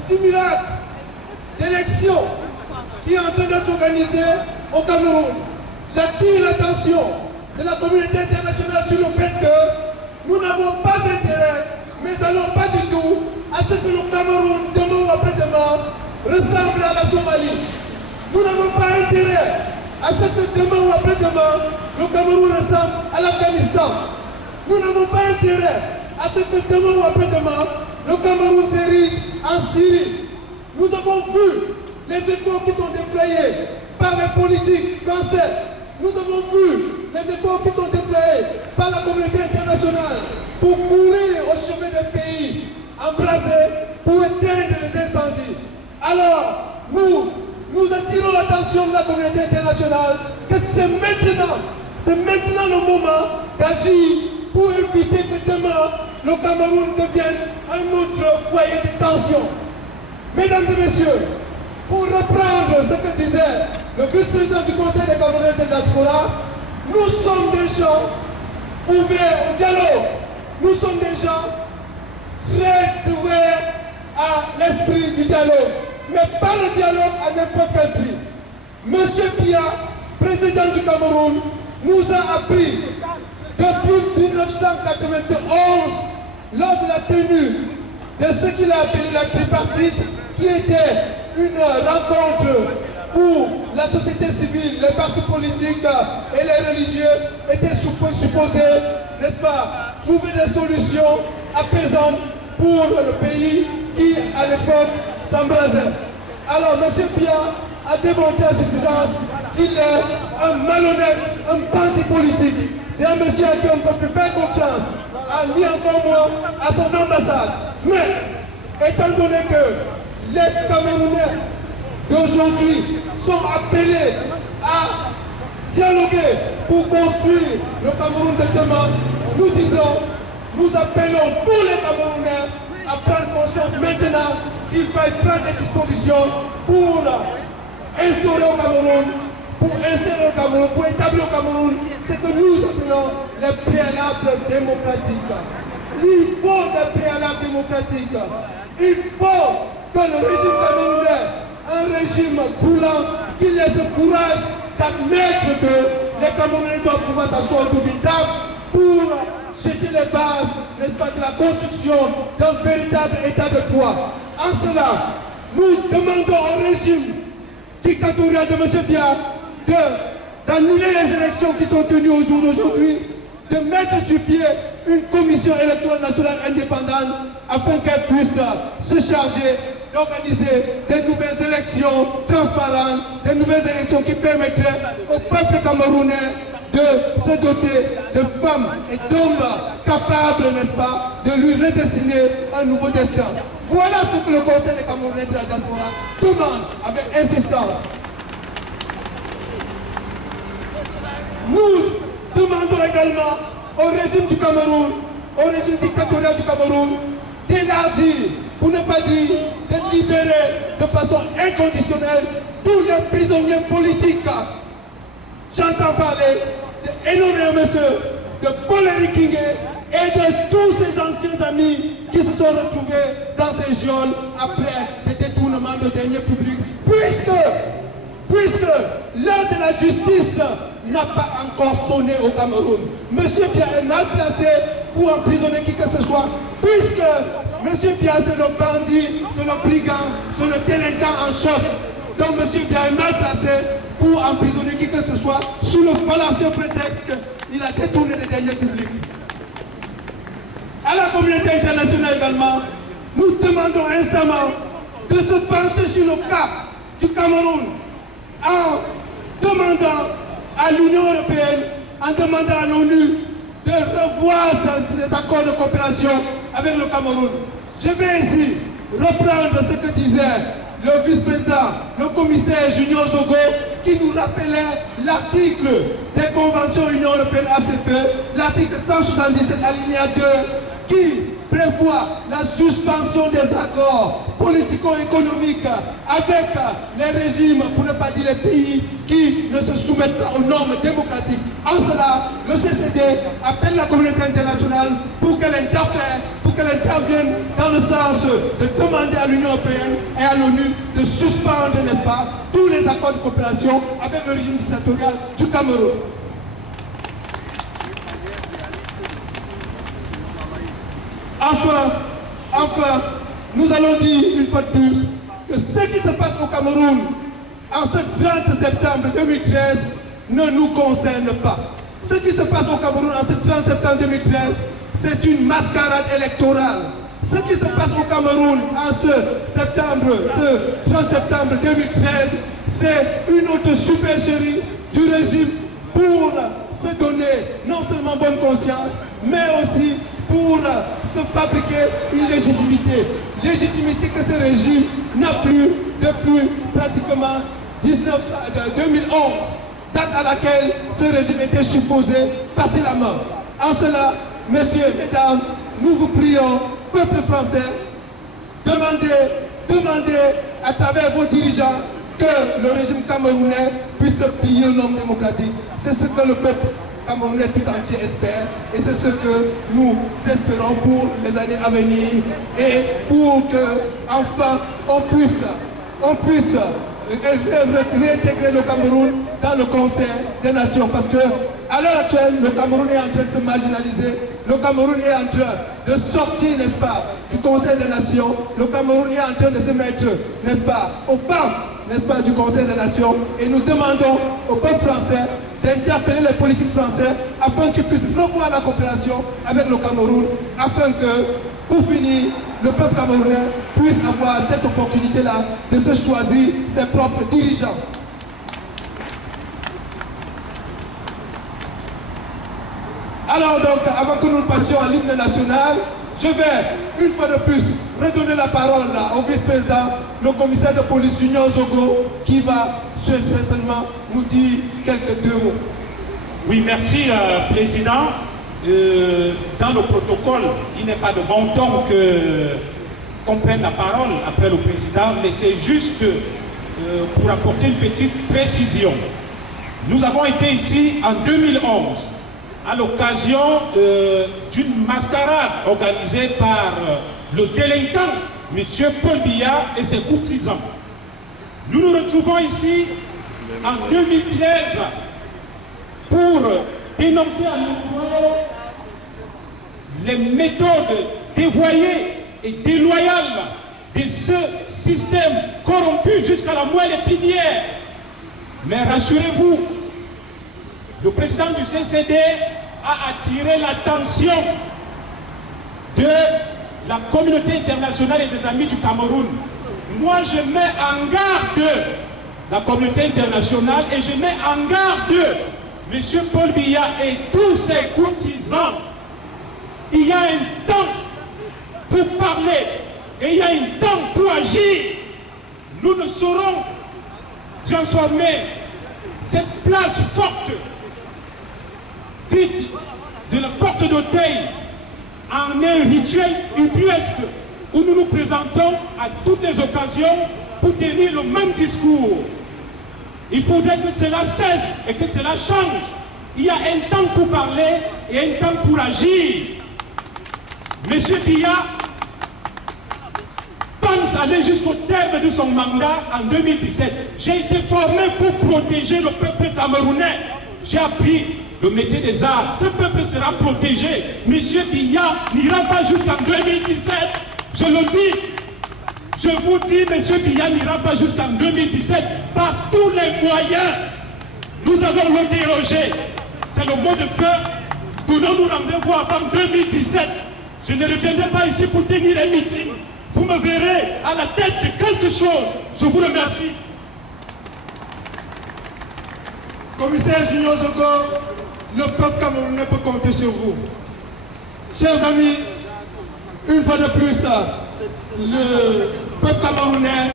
simulacre d'élection qui est en train d'être organisé au Cameroun. J'attire l'attention de la communauté internationale sur le fait que nous n'avons pas intérêt, mais allons pas du tout, à ce que le Cameroun, demain ou après-demain, ressemble à la Somalie. Nous n'avons pas intérêt à ce que demain ou après-demain, le Cameroun ressemble à l'Afghanistan. Nous n'avons pas intérêt à ce que demain ou après-demain, le Cameroun s'érige en Syrie. Nous avons vu les efforts qui sont déployés par les politiques français. Nous avons vu les efforts qui sont déployés par la communauté internationale pour courir au chemin des pays embrasés pour éteindre les incendies. Alors, nous attirons l'attention de la communauté internationale que c'est maintenant le moment d'agir pour éviter que demain, le Cameroun devienne un autre foyer de tension. Mesdames et messieurs, pour reprendre ce que disait le vice-président du Conseil des Camerounais de diaspora, nous sommes des gens ouverts au dialogue. Nous sommes des gens très ouverts à l'esprit du dialogue. Mais pas le dialogue à n'importe quel prix. Monsieur Biya, président du Cameroun, nous a appris depuis 1991, lors de la tenue de ce qu'il a appelé la tripartite, qui était une rencontre où la société civile, les partis politiques et les religieux étaient supposés, n'est-ce pas, trouver des solutions apaisantes pour le pays qui, à l'époque, s'embrasait. Alors, M. Biya a démontré à suffisance qu'il est un malhonnête, un bandit politique. C'est un monsieur à qui on ne peut plus faire confiance, ni encore moins à son ambassade. Mais, étant donné que les Camerounais d'aujourd'hui sont appelés à dialoguer pour construire le Cameroun de demain, nous appelons tous les Camerounais à prendre conscience maintenant qu'il faille prendre des dispositions pour instaurer au Cameroun, pour établir au Cameroun ce que nous appelons les préalables démocratiques. Il faut des préalables démocratiques. Il faut que le régime camerounais, un régime coulant, qu'il ait ce courage d'admettre que les Camerounais doivent pouvoir s'asseoir autour d'une table pour jeter les bases, n'est-ce pas, de la construction d'un véritable état de droit. En cela, nous demandons au régime dictatorial de M. Biya d'annuler les élections qui sont tenues au jour d'aujourd'hui, de mettre sur pied une commission électorale nationale indépendante afin qu'elle puisse se charger d'organiser des nouvelles élections transparentes, des nouvelles élections qui permettraient au peuple camerounais de se doter de femmes et d'hommes capables, n'est-ce pas, de lui redessiner un nouveau destin. Voilà ce que le Conseil des Camerounais de la diaspora demande avec insistance. Nous demandons également au régime du Cameroun, au régime dictatorial du Cameroun, d'élargir, pour ne pas dire de libérer de façon inconditionnelle tous les prisonniers politiques. J'entends parler d'énormément monsieur, de Paul Kingé et de tous ses anciens amis qui se sont retrouvés dans ces geôles après des détournements de deniers publics. Puisque l'heure de la justice n'a pas encore sonné au Cameroun. Monsieur Biya est mal placé pour emprisonner qui que ce soit, puisque Monsieur Biya c'est le bandit, c'est le brigand, c'est le délinquant en chef. Donc Monsieur Biya est mal placé pour emprisonner qui que ce soit sous le fallacieux prétexte qu'il a détourné les deniers publics. À la communauté internationale également, nous demandons instamment de se pencher sur le cas du Cameroun en demandant à l'Union européenne, en demandant à l'ONU de revoir ces accords de coopération avec le Cameroun. Je vais ici reprendre ce que disait le vice-président, le commissaire Junior Zogo, qui nous rappelait l'article des conventions Union européenne ACP, l'article 177 alinéa 2, qui prévoit la suspension des accords politico-économiques avec les régimes, pour ne pas dire les pays qui ne se soumettent pas aux normes démocratiques. En cela, le CCD appelle la communauté internationale pour qu'elle intervienne dans le sens de demander à l'Union européenne et à l'ONU de suspendre, n'est-ce pas, tous les accords de coopération avec le régime dictatorial du Cameroun. Enfin, nous allons dire une fois de plus que ce qui se passe au Cameroun en ce 30 septembre 2013 ne nous concerne pas. Ce qui se passe au Cameroun en ce 30 septembre 2013, c'est une mascarade électorale. Ce qui se passe au Cameroun en ce 30 septembre 2013, c'est une autre supercherie du régime pour se donner non seulement bonne conscience, mais aussi pour se fabriquer une légitimité. Légitimité que ce régime n'a plus depuis pratiquement 2011, date à laquelle ce régime était supposé passer la main. En cela, messieurs, mesdames, nous vous prions, peuple français, demandez à travers vos dirigeants que le régime camerounais puisse se plier aux normes démocratiques. C'est ce que le peuple camerounais tout entier espère et c'est ce que nous espérons pour les années à venir et pour que enfin on puisse réintégrer le Cameroun dans le Conseil des Nations, parce que à l'heure actuelle le Cameroun est en train de se marginaliser, le Cameroun est en train de sortir, n'est-ce pas, du Conseil des Nations, le Cameroun est en train de se mettre, n'est-ce pas, au banc, n'est-ce pas, du Conseil des Nations, et nous demandons au peuple français d'interpeller les politiques français afin qu'ils puissent revoir la coopération avec le Cameroun, afin que, pour finir, le peuple camerounais puisse avoir cette opportunité-là de se choisir ses propres dirigeants. Alors donc, avant que nous passions à l'hymne national, je vais, une fois de plus, redonner la parole au vice-président, le commissaire de police Junior Zogo, qui va certainement nous dire quelques deux mots. Oui, merci, Président. Dans le protocole, il n'est pas de bon ton qu'on prenne la parole après le Président, mais c'est juste pour apporter une petite précision. Nous avons été ici en 2011, à l'occasion d'une mascarade organisée par le délinquant, M. Paul Biya et ses courtisans. Nous nous retrouvons ici en 2013 pour dénoncer à nouveau les méthodes dévoyées et déloyales de ce système corrompu jusqu'à la moelle épinière. Mais rassurez-vous, le président du CCD a attiré l'attention de la communauté internationale et des amis du Cameroun. Moi, je mets en garde la communauté internationale et je mets en garde M. Paul Biya et tous ses courtisans. Il y a un temps pour parler et il y a un temps pour agir. Nous ne saurons transformer cette place forte dite de la porte d'Auteuil en un rituel ubuesque où nous nous présentons à toutes les occasions pour tenir le même discours. Il faudrait que cela cesse et que cela change. Il y a un temps pour parler et un temps pour agir. Monsieur Biya pense aller jusqu'au terme de son mandat en 2017. J'ai été formé pour protéger le peuple camerounais. J'ai appris le métier des arts. Ce peuple sera protégé. Monsieur Biya n'ira pas jusqu'en 2017. Je le dis. Je vous dis, monsieur Biya n'ira pas jusqu'en 2017 par tous les moyens. Nous avons le dérogé. C'est le mot de feu. Donnons-nous rendez-vous avant 2017. Je ne reviendrai pas ici pour tenir un meeting. Vous me verrez à la tête de quelque chose. Je vous remercie. Commissaire Junior Zogo, le peuple camerounais peut compter sur vous. Chers amis, une fois de plus, le peuple camerounais